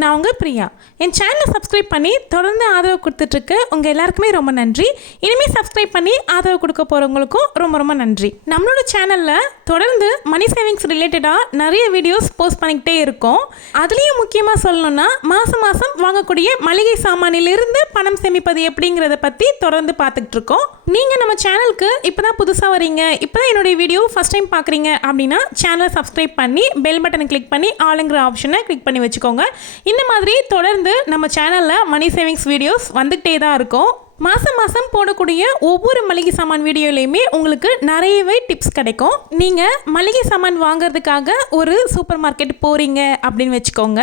நான் உங்கள் பிரியா. என் சேனலை சப்ஸ்கிரைப் பண்ணி தொடர்ந்து ஆதரவு கொடுத்துட்ருக்கு உங்கள் எல்லாருக்குமே ரொம்ப நன்றி. இனிமேல் சப்ஸ்கிரைப் பண்ணி ஆதரவு கொடுக்க போகிறவங்களுக்கும் ரொம்ப ரொம்ப நன்றி. நம்மளோட சேனலில் தொடர்ந்து மணி சேவிங்ஸ் ரிலேட்டடாக நிறைய வீடியோஸ் போஸ்ட் பண்ணிக்கிட்டே இருக்கோம். அதுலேயும் முக்கியமாக சொல்லணும்னா மாதம் மாதம் வாங்கக்கூடிய மளிகை சாமானிலிருந்து பணம் சேமிப்பது எப்படிங்கிறத பற்றி தொடர்ந்து பார்த்துக்கிட்டு இருக்கோம் நீங்கள் நம்ம சேனலுக்கு இப்போ தான் புதுசாக வரீங்க இப்போ தான் என்னுடைய வீடியோ ஃபஸ்ட் டைம் பார்க்குறீங்க அப்படின்னா சேனலை சப்ஸ்கிரைப் பண்ணி பெல் பட்டனை கிளிக் பண்ணி ஆளுங்கிற ஆப்ஷனை கிளிக் பண்ணி வச்சுக்கோங்க. இந்த மாதிரி தொடர்ந்து நம்ம சேனலில் மணி சேவிங்ஸ் வீடியோஸ் வந்துகிட்டே தான் இருக்கும். மாதம் மாதம் போடக்கூடிய ஒவ்வொரு மளிகை சாமான் வீடியோலையுமே உங்களுக்கு நிறையவே டிப்ஸ் கிடைக்கும். நீங்கள் மளிகை சாமான் வாங்குறதுக்காக ஒரு சூப்பர் மார்க்கெட் போகிறீங்க அப்படின்னு வச்சுக்கோங்க.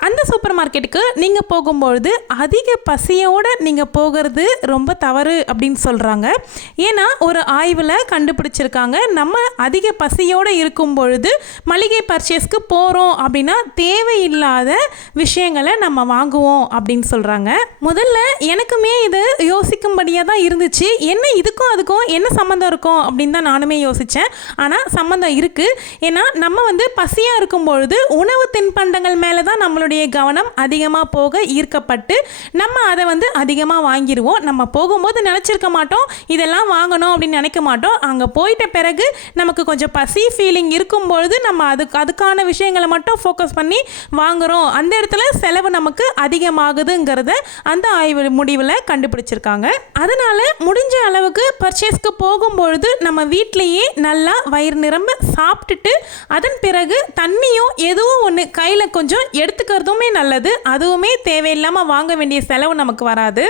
அந்த சூப்பர் மார்க்கெட்டுக்கு நீங்கள் போகும்பொழுது அதிக பசியோடு நீங்கள் போகிறது ரொம்ப தவறு அப்படின்னு சொல்கிறாங்க ஏன்னா ஒரு ஆய்வில் கண்டுபிடிச்சிருக்காங்க நம்ம அதிக பசியோடு இருக்கும் பொழுது மளிகை பர்ச்சேஸ்க்கு போகிறோம் அப்படின்னா தேவையில்லாத விஷயங்களை நம்ம வாங்குவோம் அப்படின்னு சொல்கிறாங்க முதல்ல எனக்குமே இது யோசிக்கும்படியாக தான் இருந்துச்சு. என்ன இதுக்கும் அதுக்கும் என்ன சம்மந்தம் இருக்கும் அப்படின்னு தான் நானுமே யோசித்தேன் ஆனால் சம்மந்தம் இருக்குது ஏன்னா நம்ம வந்து பசியாக இருக்கும் பொழுது உணவு தின்பண்டங்கள் மேலே தான் நம்மளோட நம்மளுடைய கவனம் அதிகமாக போக ஈர்க்கப்பட்டு நம்ம அதை வந்து அதிகமாக வாங்கிடுவோம் நம்ம போகும்போது நினச்சிருக்க மாட்டோம். இதெல்லாம் வாங்கணும் அப்படின்னு நினைக்க மாட்டோம். அங்கே போயிட்ட பிறகு நமக்கு கொஞ்சம் பசி ஃபீலிங் இருக்கும் பொழுது நம்ம அதுக்கு அதுக்கான விஷயங்களை மட்டும் ஃபோக்கஸ் பண்ணி வாங்குகிறோம் அந்த இடத்துல செலவு நமக்கு அதிகமாகுதுங்கிறத அந்த ஆய்வு முடிவில் கண்டுபிடிச்சிருக்காங்க. அதனால் முடிஞ்ச அளவுக்கு பர்ச்சேஸ்க்கு போகும்பொழுது நம்ம வீட்லேயே நல்லா வயிறு நிரம்ப சாப்பிட்டுட்டு அதன் பிறகு தண்ணியும் எதுவும் ஒன்று கையில் கொஞ்சம் எடுத்துக்க எடுத்துக்கிறதுமே நல்லது அதுவுமே தேவையில்லாமல் வாங்க வேண்டிய செலவு நமக்கு வராது.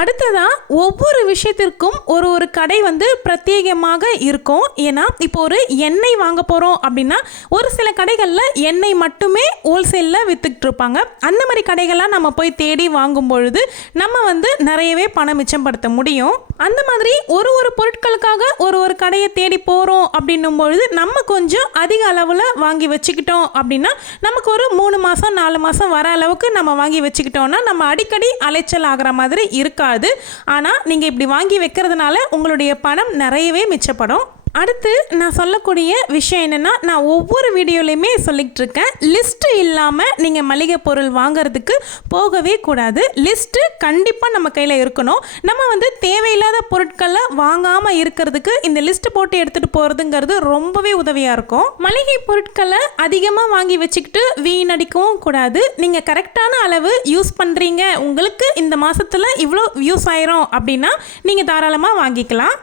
அடுத்ததாக ஒவ்வொரு விஷயத்திற்கும் ஒரு ஒரு கடை வந்து பிரத்யேகமாக இருக்கும். ஏன்னா இப்போ ஒரு எண்ணெய் வாங்க போகிறோம் அப்படின்னா ஒரு சில கடைகளில் எண்ணெய் மட்டுமே ஹோல்சேலில் விற்றுக்கிட்டு இருப்பாங்க. அந்த மாதிரி கடைகள்லாம் நம்ம போய் தேடி வாங்கும் பொழுது நம்ம வந்து நிறையவே பணம் மிச்சப்படுத்த முடியும். அந்த மாதிரி ஒரு ஒரு பொருட்களுக்காக ஒரு ஒரு கடையை தேடி போகிறோம் அப்படின்னும் பொழுது நம்ம கொஞ்சம் அதிக அளவில் வாங்கி வச்சுக்கிட்டோம் அப்படின்னா நமக்கு ஒரு மூணு மாதம் நாலு மாதம் வர அளவுக்கு நம்ம வாங்கி வச்சுக்கிட்டோம்னா நம்ம அடிக்கடி அலைச்சல் ஆகிற மாதிரி இருக்காது. ஆனால் நீங்கள் இப்படி வாங்கி வைக்கிறதுனால உங்களுடைய பணம் நிறையவே மிச்சப்படும். அடுத்து நான் சொல்லக்கூடிய விஷயம் என்னென்னா நான் ஒவ்வொரு வீடியோலையுமே சொல்லிக்கிட்டு இருக்கேன் லிஸ்ட்டு இல்லாமல் நீங்கள் மளிகை பொருள் வாங்குறதுக்கு போகவே கூடாது. லிஸ்ட்டு கண்டிப்பாக நம்ம கையில் இருக்கணும். நம்ம வந்து தேவையில்லாத பொருட்களை வாங்காமல் இருக்கிறதுக்கு இந்த லிஸ்ட்டு போட்டு எடுத்துகிட்டு போகிறதுங்கிறது ரொம்பவே உதவியாக இருக்கும். மளிகை பொருட்களை அதிகமாக வாங்கி வச்சுக்கிட்டு வீணடிக்கவும் கூடாது. நீங்கள் கரெக்டான அளவு யூஸ் பண்ணுறீங்க உங்களுக்கு இந்த மாதத்தில் இவ்வளோ யூஸ் ஆயிரும் அப்படின்னா நீங்கள் தாராளமாக வாங்கிக்கலாம்.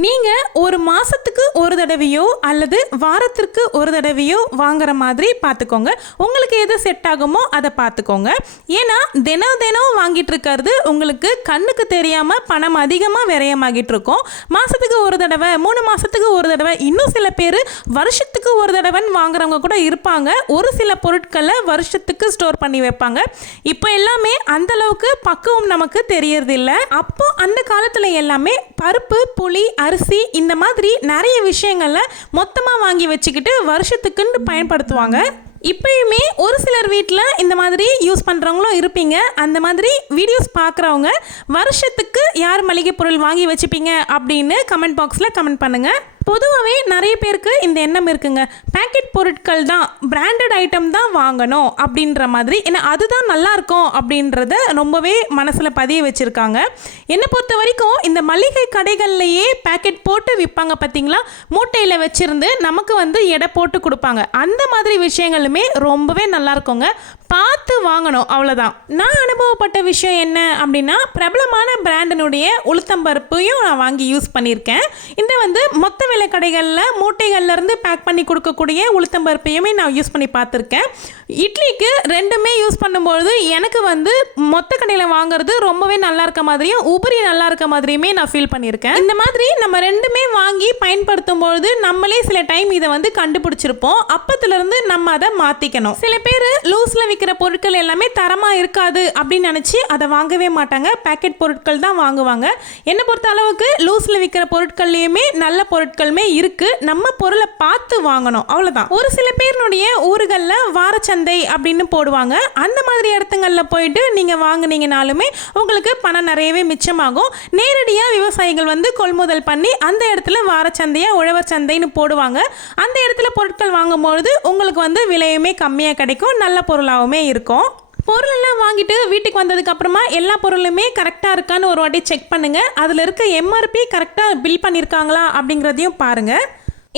நீங்கள் ஒரு மாதத்துக்கு ஒரு தடவையோ அல்லது வாரத்திற்கு ஒரு தடவையோ வாங்குற மாதிரி பார்த்துக்கோங்க. உங்களுக்கு எது செட் ஆகுமோ அதை பார்த்துக்கோங்க. ஏன்னா தினம் தினம் வாங்கிட்டு இருக்கிறது உங்களுக்கு கண்ணுக்கு தெரியாமல் பணம் அதிகமாக விரயமாகிட்டு இருக்கும். மாதத்துக்கு ஒரு தடவை மூணு மாதத்துக்கு ஒரு தடவை இன்னும் சில பேர் வருஷத்துக்கு ஒரு தடவைன்னு வாங்குறவங்க கூட இருப்பாங்க. ஒரு சில பொருட்களை வருஷத்துக்கு ஸ்டோர் பண்ணி வைப்பாங்க. இப்போ எல்லாமே அந்த அளவுக்கு பக்குவம் நமக்கு தெரியறதில்லை. அப்போ அந்த காலத்தில் எல்லாமே பருப்பு புளி அரிசி இந்த மாதிரி நிறைய விஷயங்களை மொத்தமாக வாங்கி வச்சுக்கிட்டு வருஷத்துக்குன்னு பயன்படுத்துவாங்க. இப்பயுமே ஒரு சிலர் வீட்டில் இந்த மாதிரி யூஸ் பண்ணுறவங்களும் இருப்பீங்க. அந்த மாதிரி வீடியோஸ் பார்க்குறவங்க வருஷத்துக்கு யார் மளிகை பொருள் வாங்கி வச்சுப்பீங்க அப்படின்னு கமெண்ட் பாக்ஸில் கமெண்ட் பண்ணுங்கள் பொதுவாகவே நிறைய பேருக்கு இந்த எண்ணம் இருக்குங்க. பேக்கெட் பொருட்கள் தான் பிராண்டட் ஐட்டம் தான் வாங்கணும் அப்படின்ற மாதிரி. ஏன்னா அதுதான் நல்லாயிருக்கும் அப்படின்றத ரொம்பவே மனசில் பதிய வச்சுருக்காங்க. என்னை பொறுத்த வரைக்கும் இந்த மளிகை கடைகள்லையே பேக்கெட் போட்டு விற்பாங்க பார்த்தீங்களா மூட்டையில் வச்சுருந்து நமக்கு வந்து எடை போட்டு கொடுப்பாங்க. அந்த மாதிரி விஷயங்களுமே ரொம்பவே நல்லா இருக்குங்க பார்த்து வாங்கணும் அவ்வளோதான் நான் அனுபவப்பட்ட விஷயம் என்ன அப்படின்னா பிரபலமான பிராண்டினுடைய உளுத்தம்பருப்பையும் நான் வாங்கி யூஸ் பண்ணியிருக்கேன். இந்த வந்து மொத்த விலை கடைகளில் மூட்டைகள்லேருந்து பேக் பண்ணி கொடுக்கக்கூடிய உளுத்தம்பருப்பையுமே நான் யூஸ் பண்ணி பார்த்துருக்கேன். இட்லிக்கு ரெண்டுமே யூஸ் பண்ணும்பொழுது எனக்கு வந்து மொத்த கடையில் வாங்குறது ரொம்பவே நல்லா இருக்க மாதிரியும் உபரி நல்லா இருக்க மாதிரியுமே நான் ஃபீல் பண்ணியிருக்கேன். இந்த மாதிரி நம்ம ரெண்டுமே வாங்கி பயன்படுத்தும் பொழுது நம்மளே சில டைம் இதை வந்து கண்டுபிடிச்சிருப்போம். அப்பத்துலேருந்து நம்ம அதை மாற்றிக்கணும் சில பேர் லூஸில் விற்கிற பொருட்கள் எல்லாமே தரமாக இருக்காது அப்படின்னு நினச்சி அதை வாங்கவே மாட்டாங்க. பேக்கெட் பொருட்கள் தான் வாங்குவாங்க. என்னை பொறுத்த அளவுக்கு லூஸில் விற்கிற பொருட்கள்லேயுமே நல்ல பொருட்களுமே இருக்குது நம்ம பொருளை பார்த்து வாங்கணும். அவ்வளோதான் ஒரு சில பேருனுடைய ஊர்களில் வாரச்சந்தை சந்தை அப்படின்னு போடுவாங்க. அந்த மாதிரி இடத்துங்களில் போயிட்டு நீங்கள் வாங்கினீங்கனாலுமே உங்களுக்கு பணம் நிறையவே மிச்சமாகும். நேரடியாக விவசாயிகள் வந்து கொள்முதல் பண்ணி அந்த இடத்துல வாரச்சந்தையாக உழவர் சந்தைன்னு போடுவாங்க. அந்த இடத்துல பொருட்கள் வாங்கும்பொழுது உங்களுக்கு வந்து விலையுமே கம்மியாக கிடைக்கும். நல்ல பொருளாகவுமே இருக்கும். பொருளெல்லாம் வாங்கிட்டு வீட்டுக்கு வந்ததுக்கப்புறமா எல்லா பொருளுமே கரெக்டாக இருக்கான்னு ஒரு வாட்டி செக் பண்ணுங்கள் அதில் இருக்க எம்ஆர்பி கரெக்டாக பில் பண்ணியிருக்காங்களா அப்படிங்கிறதையும் பாருங்கள்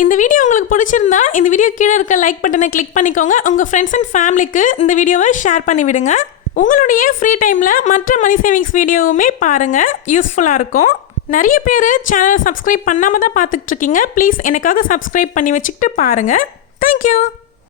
இந்த வீடியோ உங்களுக்கு பிடிச்சிருந்தா இந்த வீடியோ கீழே இருக்க லைக் பட்டனை கிளிக் பண்ணிக்கோங்க. உங்கள் ஃப்ரெண்ட்ஸ் அண்ட் ஃபேமிலிக்கு இந்த வீடியோவை ஷேர் பண்ணி விடுங்க உங்களுடைய ஃப்ரீ டைமில் மற்ற மணி சேவிங்ஸ் வீடியோவுமே பாருங்கள் யூஸ்ஃபுல்லாக இருக்கும். நிறைய பேர் சேனலை சப்ஸ்கிரைப் பண்ணாமல் தான் பார்த்துட்ருக்கீங்க ப்ளீஸ் எனக்காக சப்ஸ்கிரைப் பண்ணி வச்சுக்கிட்டு பாருங்கள் தேங்க்யூ